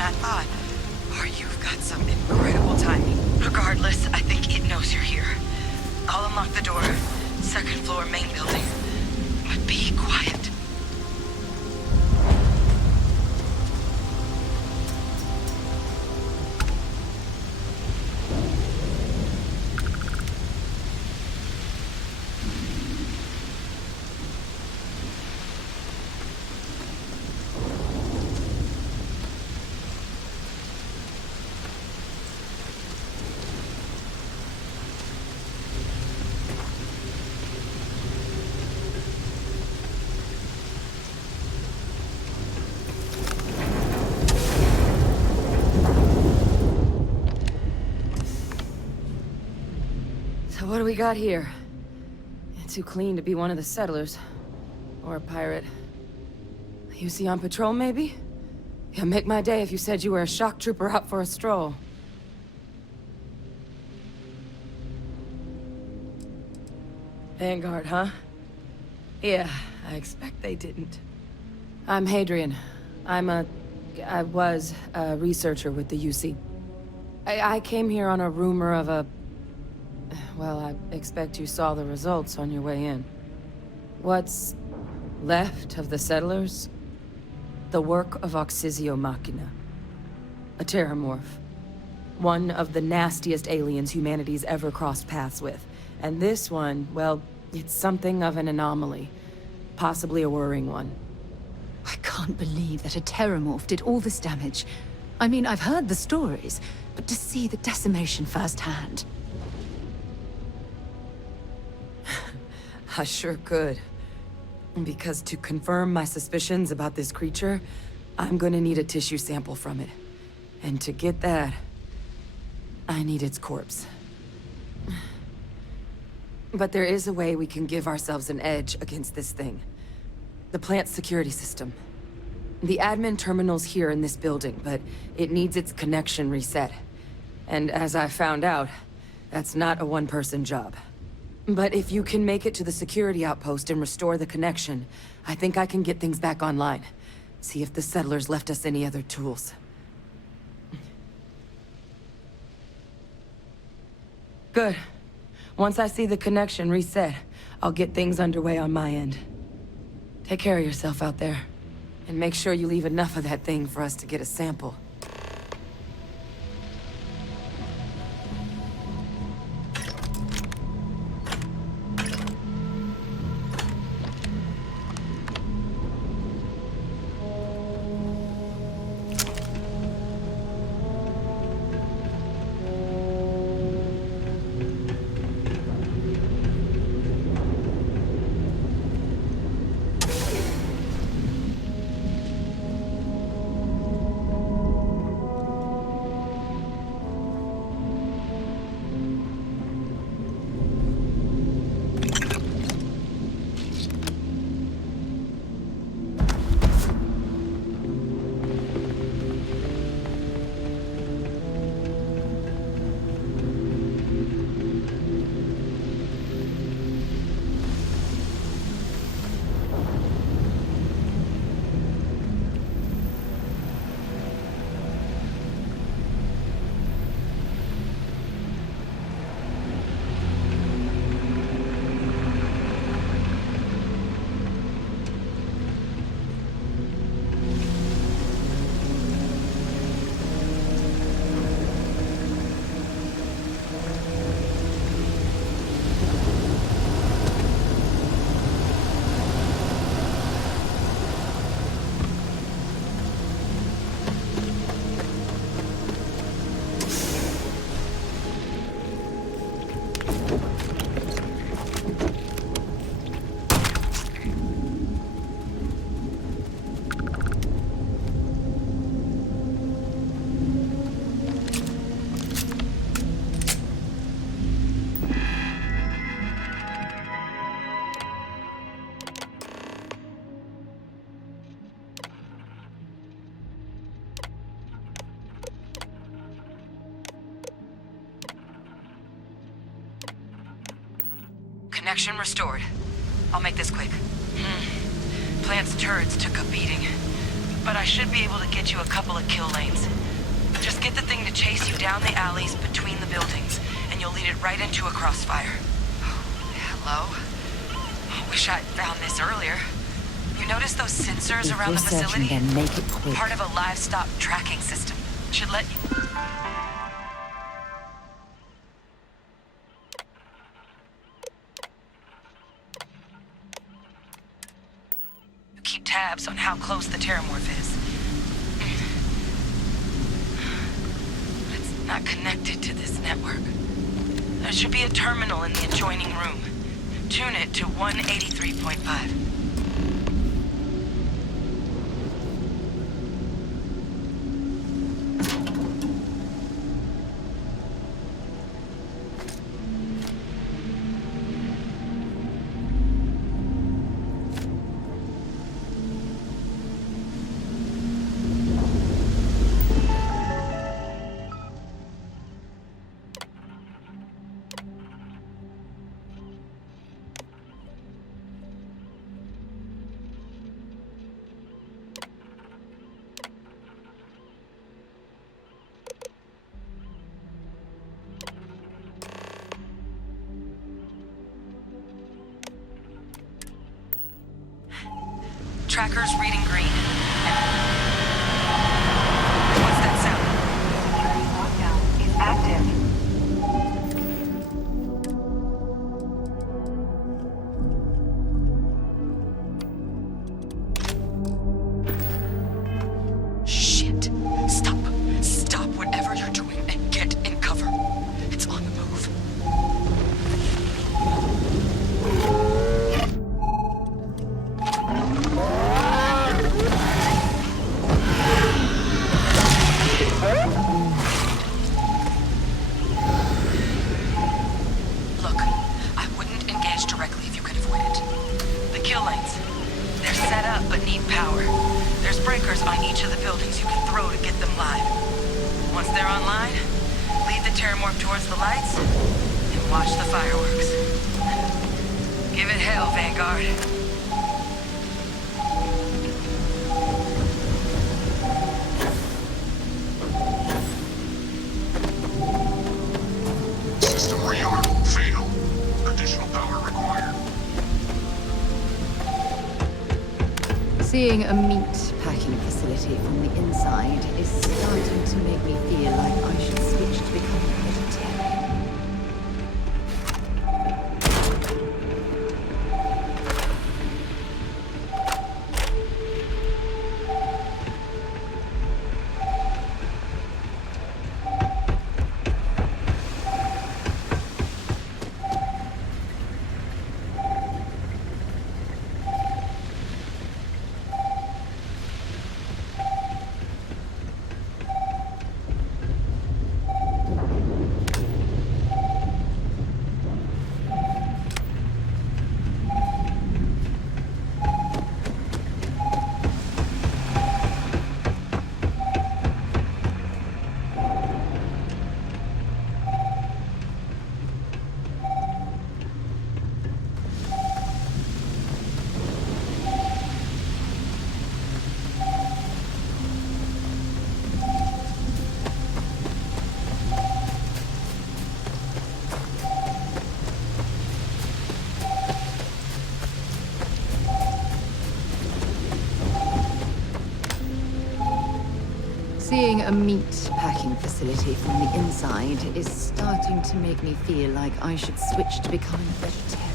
I thought. Or you've got some incredible timing. Regardless, I think it knows you're here. I'll unlock the door. Second floor, main building. But be quiet. what do we got here? Too clean to be one of the settlers. Or a pirate. You see on patrol, maybe? Yeah, make my day if you said you were a shock trooper out for a stroll. Vanguard, huh? Yeah, I expect they didn't. I'm Hadrian. I was a researcher with the UC. I came here on a rumor of a... Well, I expect you saw the results on your way in. What's left of the settlers? The work of Oxysio Machina. A terramorph. One of the nastiest aliens humanity's ever crossed paths with. And this one, well, it's something of an anomaly. Possibly a worrying one. I can't believe that a terramorph did all this damage. I mean, I've heard the stories, but to see the decimation firsthand... I sure could. Because to confirm my suspicions about this creature, I'm gonna need a tissue sample from it. And to get that, I need its corpse. But there is a way we can give ourselves an edge against this thing. The plant's security system. The admin terminal's here in this building, but it needs its connection reset. And as I found out, that's not a one-person job. But if you can make it to the security outpost and restore the connection, I think I can get things back online. See if the settlers left us any other tools. Good. Once I see the connection reset, I'll get things underway on my end. Take care of yourself out there. And make sure you leave enough of that thing for us to get a sample. Connection restored. I'll make this quick. Plant's turrets took a beating, but I should be able to get you a couple of kill lanes. Just get the thing to chase you down the alleys between the buildings, and you'll lead it right into a crossfire. Oh, hello? I wish I'd found this earlier. You notice those sensors around the facility? Then make it quick. Part of a livestock tracking system. Should let you... keep tabs on how close the terramorph is. But it's not connected to this network. There should be a terminal in the adjoining room. Tune it to 183.5. tracker's reading green. What's that sound? Lockdown is active. Shit. Stop. Stop whatever you're doing and get in cover. It's on the move. Look, I wouldn't engage directly if you could avoid it. The kill lanes, they're set up but need power. There's breakers on each of the buildings you can throw to get them live. Once they're online, lead the terramorph towards the lights and watch the fireworks. Give it hell, Vanguard. System rearm. Fatal. Additional power required. Seeing a meat packing facility from the inside is starting to make me feel like I should switch to becoming a vegetarian. Seeing a meat packing facility from the inside is starting to make me feel like I should switch to becoming a vegetarian.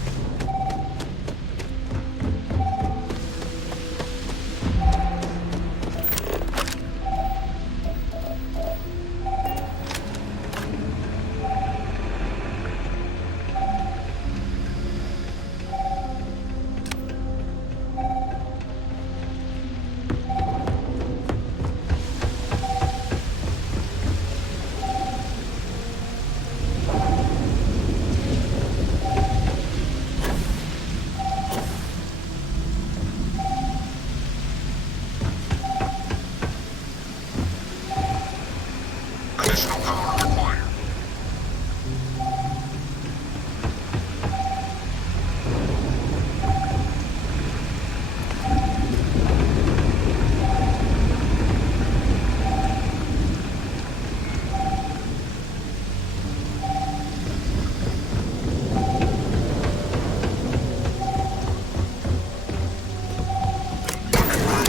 Additional power required.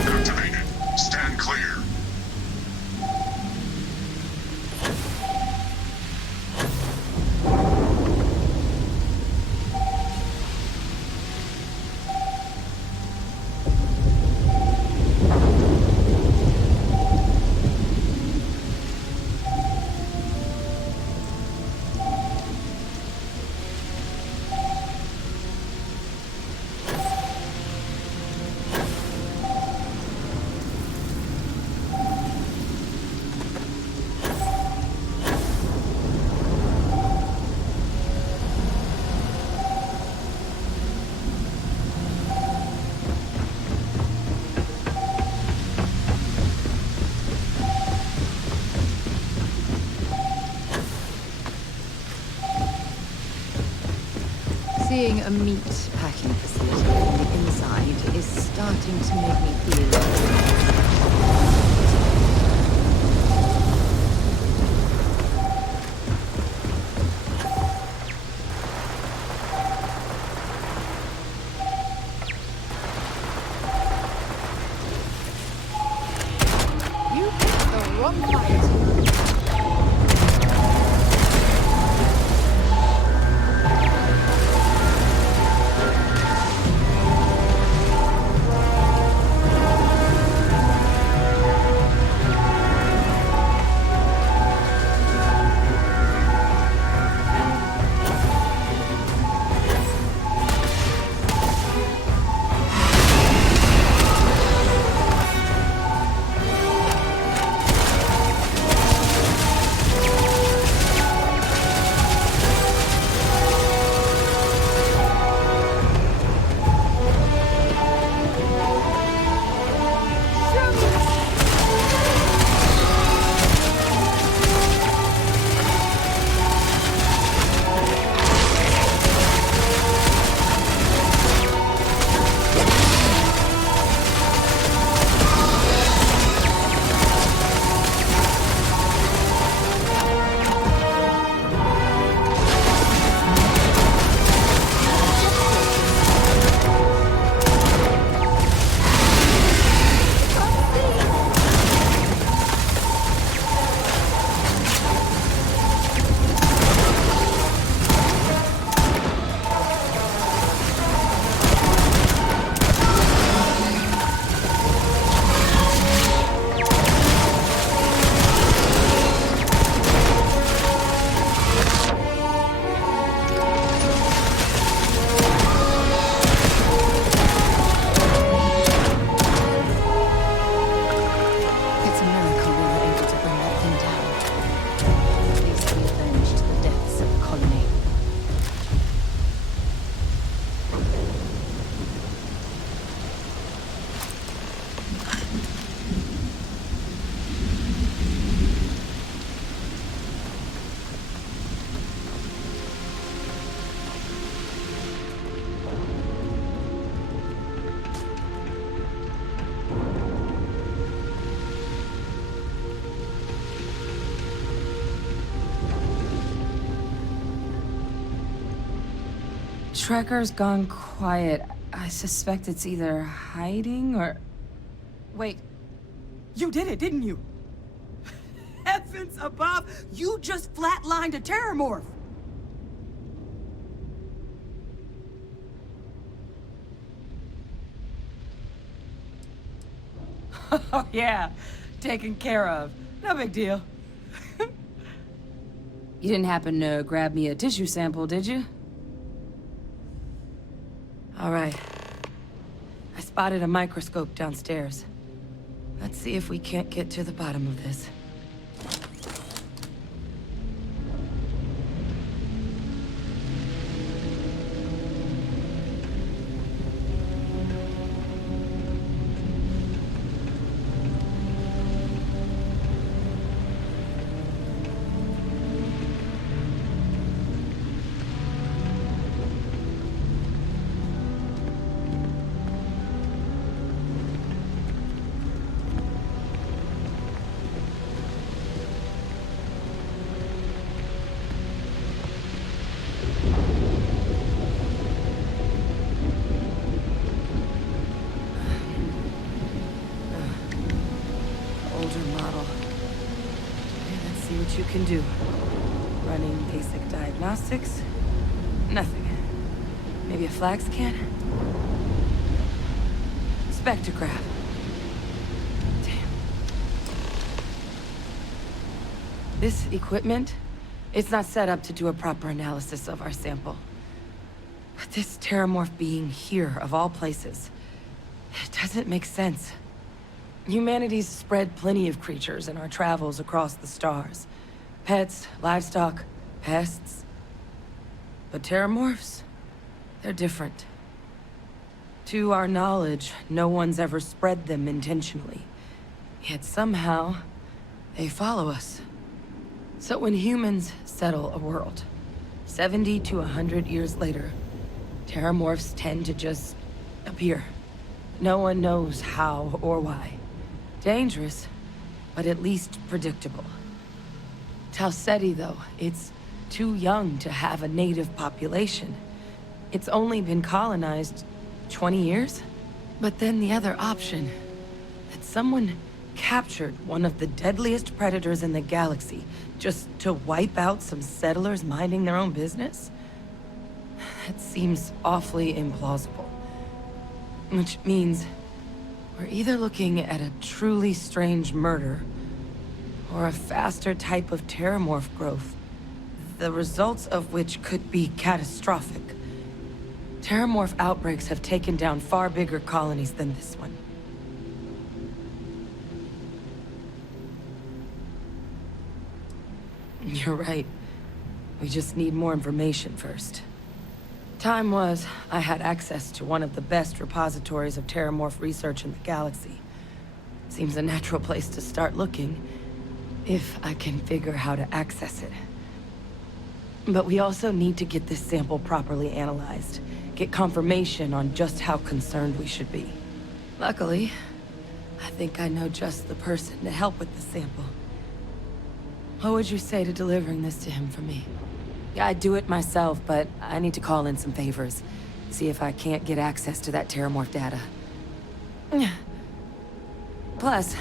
Activated. Stand clear. Seeing a meat packing facility from the inside is starting to make me feel like... Wrong fight. Tracker's gone quiet. I suspect it's either hiding or... Wait. You did it, didn't you? Heavens above! You just flatlined a terramorph! Oh, yeah. Taken care of. No big deal. You didn't happen to grab me a tissue sample, did you? All right. I spotted a microscope downstairs. Let's see if we can't get to the bottom of this. You can do. Running basic diagnostics? Nothing. Maybe a flag scan? Spectrograph. Damn. This equipment, it's not set up to do a proper analysis of our sample. But this terramorph being here, of all places, it doesn't make sense. Humanity's spread plenty of creatures in our travels across the stars. Pets, livestock, pests. But terramorphs, they're different. To our knowledge, no one's ever spread them intentionally. Yet somehow, they follow us. So when humans settle a world, 70 to 100 years later, terramorphs tend to just appear. No one knows how or why. Dangerous, but at least predictable. Talseti, though, it's too young to have a native population. It's only been colonized 20 years? But then the other option, that someone captured one of the deadliest predators in the galaxy just to wipe out some settlers minding their own business? That seems awfully implausible. Which means we're either looking at a truly strange murder or a faster type of terramorph growth, the results of which could be catastrophic. Terramorph outbreaks have taken down far bigger colonies than this one. You're right. We just need more information first. Time was, I had access to one of the best repositories of terramorph research in the galaxy. Seems a natural place to start looking, if I can figure how to access it. But we also need to get this sample properly analyzed, get confirmation on just how concerned we should be. Luckily, I think I know just the person to help with the sample. What would you say to delivering this to him for me? Yeah, I'd do it myself, but I need to call in some favors. See if I can't get access to that terramorph data. Plus,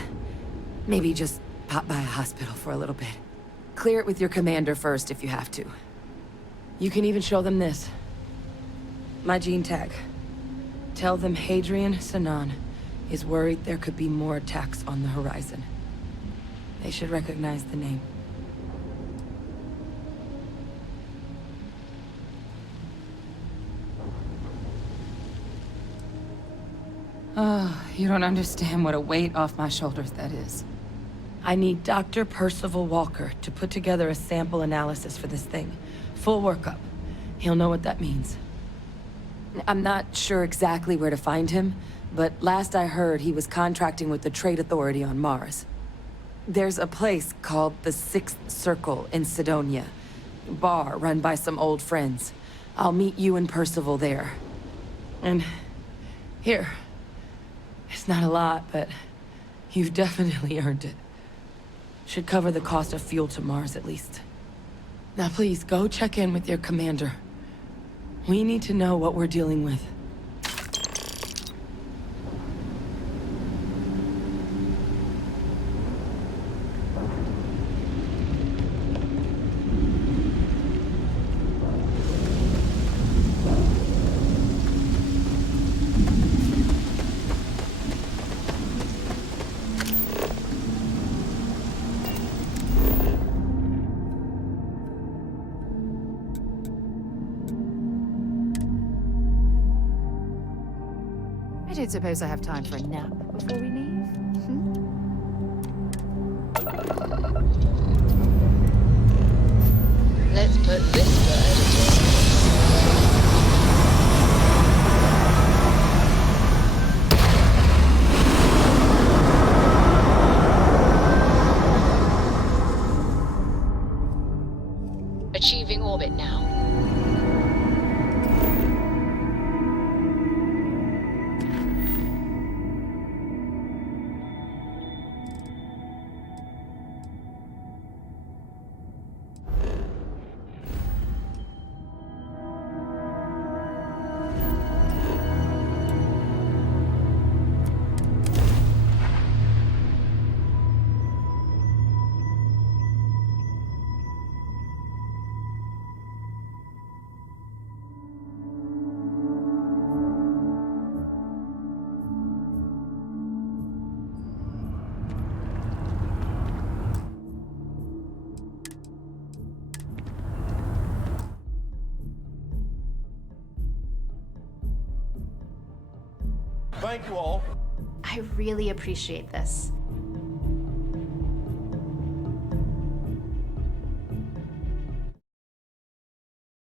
maybe just pop by a hospital for a little bit. Clear it with your commander first if you have to. You can even show them this. My gene tag. Tell them Hadrian Sanan is worried there could be more attacks on the horizon. They should recognize the name. Oh, you don't understand what a weight off my shoulders that is. I need Dr. Percival Walker to put together a sample analysis for this thing. Full workup. He'll know what that means. I'm not sure exactly where to find him, but last I heard he was contracting with the Trade Authority on Mars. There's a place called the Sixth Circle in Sidonia. Bar run by some old friends. I'll meet you and Percival there. And here. It's not a lot, but you've definitely earned it. Should cover the cost of fuel to Mars, at least. Now please, go check in with your commander. We need to know what we're dealing with. I don't suppose I have time for a nap before we leave. Let's put this bird to achieving orbit now. Thank you all. I really appreciate this.